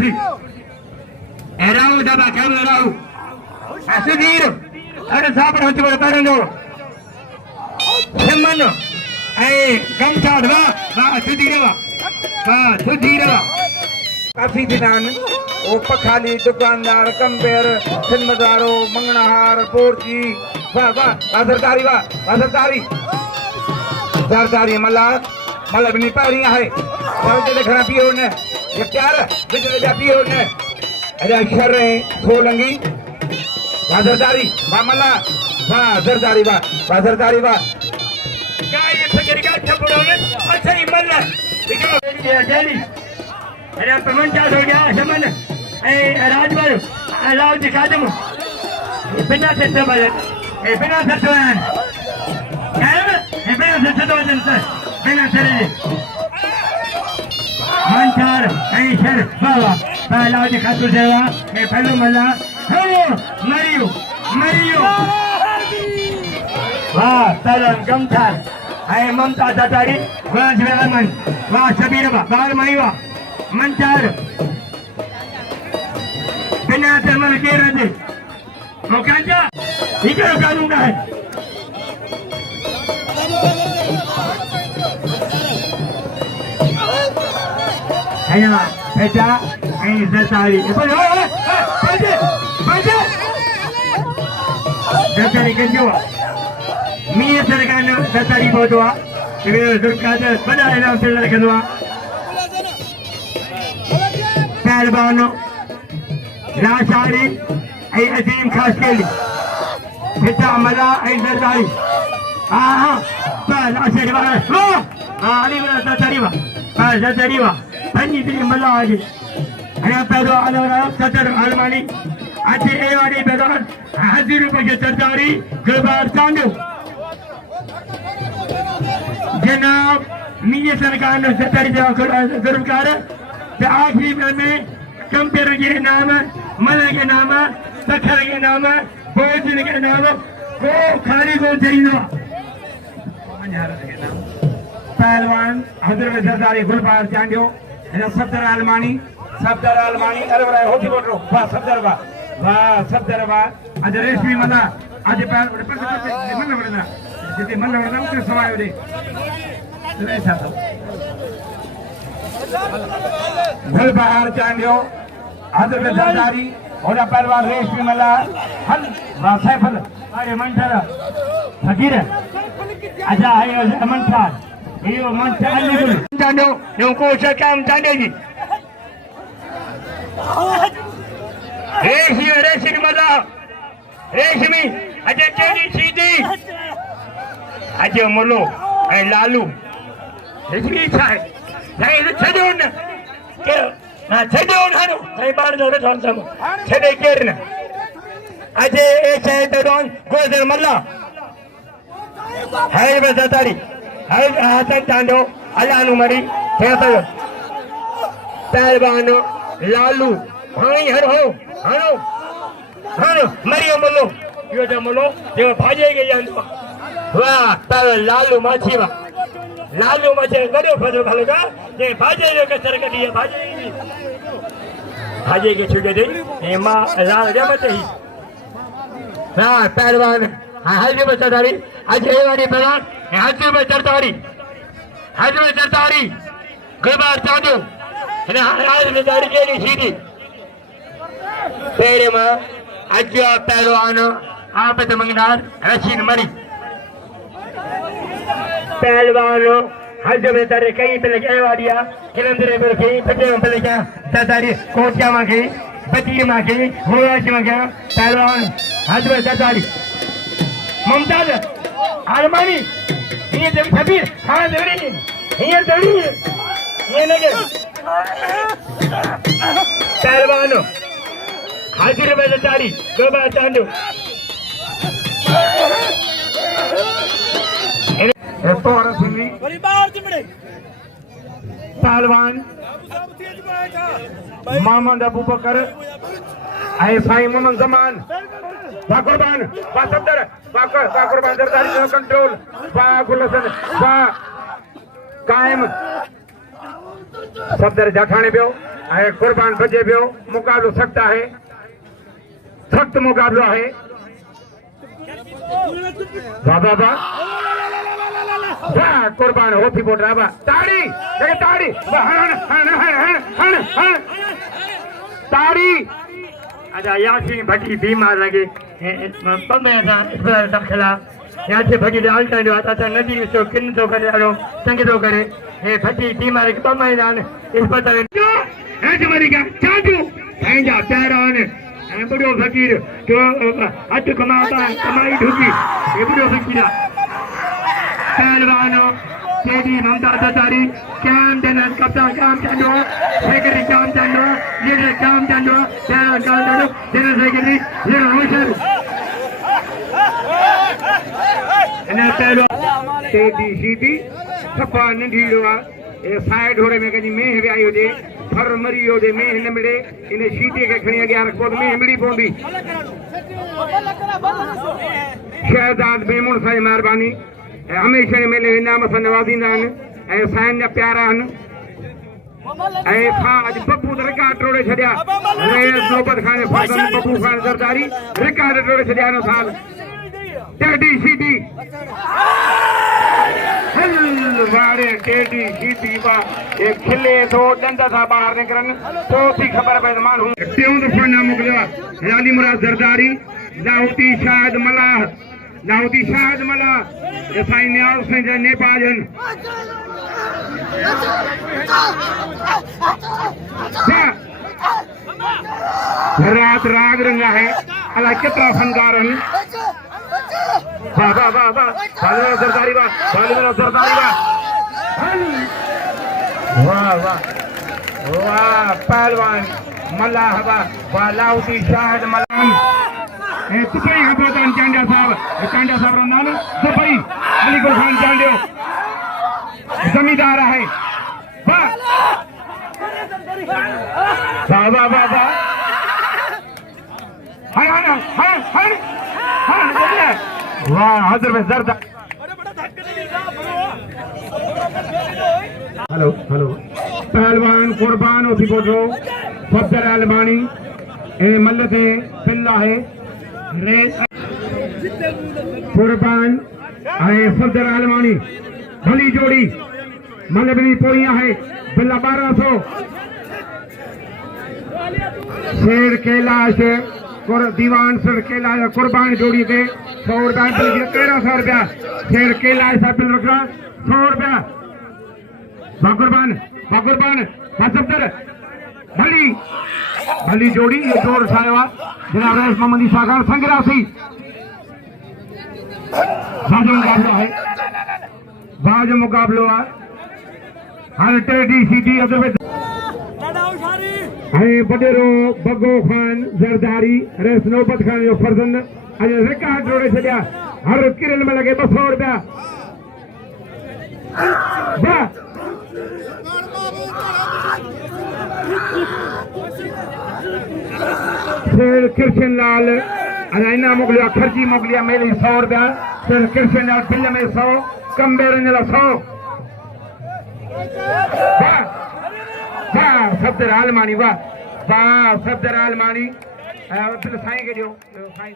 सी एराऊ दबा कम एराऊ सुधीर अरे सापर हच बड़ परंदो हिम्मन ए गमछाड़ वाह सुधीर वाह सुधीर काफी दिनान ओ पखाली दुकानदार कंपेर खिदमतदारो मंगनाहार पोरची वाह वाह सरदारी सरदारी मल्ला बिनी पारी है और जे खरा पियो ने ये प्यार बिजले जा पियो ने अरे शर सोलंगी वाह सरदारी वाह मल्ला वाह सरदारी वाह क्या ये सगरी का छपड़ो में अच्छा ही मल्ला देखो ये जेली अरे पवन चाल हो गया समन ए राजवर अलाउ जी कादम बिना से सबल ए बिना से सोन क्या है बिना से सोन बिना से मंचार ए शर बाबा अलाउ जी खातू सेवा ए पहलो मल्ला हेलो मरियो वाह तलन गमछार ए ममता दातारी वाह जवेमन वाह सबीर बार माईवा मंचार बिना मन के रहे मौकांजा ठीक है कानून है ना बेटा ऐ सरदारी सरदारी कंजो मी सरकार सरदारी बोतवा सरकार बड़ा इनाम से रखवा पहलवानो राशारी ऐ अजीम खास केली पिता मला ऐ सरदारी हाँ पहल आशरी वाह आली वाला सरदारी वाह पंजी दिन मला आगे अरे पैदो आला सतर अलमानी अच्छे ए वाली पैदान 1000 रुपए के सरदारी गुलबार चांदो जनाब मीडिया सरकार ने सरदारी जरूर कर आखिरी में कंपेर के नाम मल के नाम सखर के नाम भोजन के नाम को खाली को चाहिए पहलवान हजरत सरदारी गुलबार चांडियो सफदर अलमानी अरे होती बोल रो वाह सफदर वाह आज रेशमी मला आज मन वरना उसके समायो दे ऐसा गुलबार चांडियो हजरत सरदारी और पहलवान रेशमी मला हल वाह सैफल अरे मंठर फकीर अच्छा है मंठार ये मंठार चांडियो यो कोश काम चांडियो जी रेशमी मला रेशमी अजय केली सीधी अजय मोलो ए लालू रेशमी छाय नहीं छेड़ो न के ना छेड़ो न नहीं बाहर जाओ थोड़ा सा छेड़े केर न अजय ए छे दरोन गोदर मल्ला है बस तारी है हाथ चांदो अल्लाह नु मरी थे तो पहलवान लालू हाई हरो मरियो मोलो यो जो मोलो जो भाजे के यांदो वाह पर लालू माछीवा लालू मचे गड़ो फजो खालेगा ये भाजे जो कसर कटी है भाजे के छुके दे ए मां लाल जमते ही हां पहलवान हाजी बचादारी आज ये वाली पहलवान हाजी बचादारी गुलबार चांदो ने आज में गाड़ी के सीधी पेरे में आज पहलवान आप तो मंगनार रशीद मरी पहलवान हज में तारे कहीं पे लगे वाडिया किलंदरे पे कहीं पटे में लगे सरदारी कोटिया में कहीं बती में कहीं होराज में कहीं पहलवान हज में सरदारी मुमताज आलमानी ये जब शबीर हाँ दौड़ी ये लगे पहलवान हाजिर में सरदारी गोबा चांदू तो रसूली पहलवान मोहम्मद अबू बकर आई साई मोहम्मद जमान बाकुरबान बासब्दर बाकुरबान सरदारी कंट्रोल बाकुलसन बा कायम सब्दर जाठाने पियो कुर्बान बजे पियो मुकाबलो सख्त है सख्त मुकाबलो है बाबा बा वाह कुर्बान होती बोल रहा बा ताड़ी देख ताड़ी हण हण हण हण हण ताड़ी अच्छा यासीन भट्टी बीमार लगे पंबे अस्पताल दाखिला यासीन भट्टी आल्टा जो आता नदी सो किन तो करे आलो संग तो करे हे भट्टी बीमार के पंबे दान अस्पताल है तुम्हारी क्या चाचू भैंजा पैरान है बड़ो फकीर तो हथ कमाता कमाई ढुकी ये बड़ो फकीर पहलवान तेरी ममता दतारी काम जनन कप्तान काम चंदो सेक्रेटरी काम चंदो लीडर काम चंदो पहलवान काम चंदो जनरल सेक्रेटरी ये रोशन इन्हें पहलवान तेरी सीधी सफा नंढीड़ो ए साइड होरे में कहीं मेह व्याई हो जे फर मरी हो जे मेह न मिले इन्हें सीधी के खणी अगे रखो तो मेह मिली पौंदी शहजाद मेमून साईं मेहरबानी हमेशा मेले इनाम सां नवाज़ींदा आहिनि ऐं साईं जा प्यारा आहिनि ऐं खां अॼु बब्बू त रिकॉर्ड टोड़े छॾिया नौबत खान बब्बू खान ज़रदारी रिकॉर्ड टोड़े छॾिया हिन साल टेडी सीधी हल वाड़े टेडी सीधी बा ये खिले थो डंड सां ॿाहिरि निकिरनि पोइ थी ख़बर पए त माण्हू टियों दफ़ो न मोकिलियो आहे लाली मुराद ज़रदारी लाहौती शाहिद मलाह लाहौती शाहिद मलाह ये साईं न्याल साईं जा नेपाल आहिनि रात राग रंगा है अला कितना फनकार है वाह वाह वाह वाह बालूरा ज़रदारी वाह वाह वाह वाह पहलवान मल्लाह वाह लाहौती शाहिद मल्लाह दुबई खां पहुता चांडिया साहब रहंदा आहिनि दुबई अलीगढ़ खान चांडियो जमींदार है वाह वाह वाह वाह वाह वाह हजर में जरदा हेलो हेलो पहलवान कुर्बान उसी बोलो फजर अलमानी ए मल्लते बिल्ला है कुर्बान आए फजर अलमानी भली जोड़ी मलबनी पोइया है बिल्ला 1200 शेर कैलाश दीवान शेर कैलाश कुर्बान जोड़ी थे 100 रुपया 1300 रुपया शेर कैलाश साहब रखा 100 रुपया बाकुरबान बासफ्तर भली जोड़ी ये जोड़ ठाहियो आहे जनाब रईस मोहम्मद ईसा खान संग्रासी बाज मुकाबलो आहे हाणे टेडी सीधी वडेरो बगो खान ज़रदारी रेस नौबत खान जो फर्ज़ंद अॼु रिकॉर्ड जोड़े छॾिया हर किरल में लॻे 200 रुपया शेर कृष्ण लाल अना मोकिलिया खर्ची मोकिलिया मेरी 100 रुपया शेर कृष्ण लाल बिल में 100 कंबेरन लाइ 100 वाह सफ़दर आलमानी वाह सफ़दर आलमानी साईं खे ॾियो साईं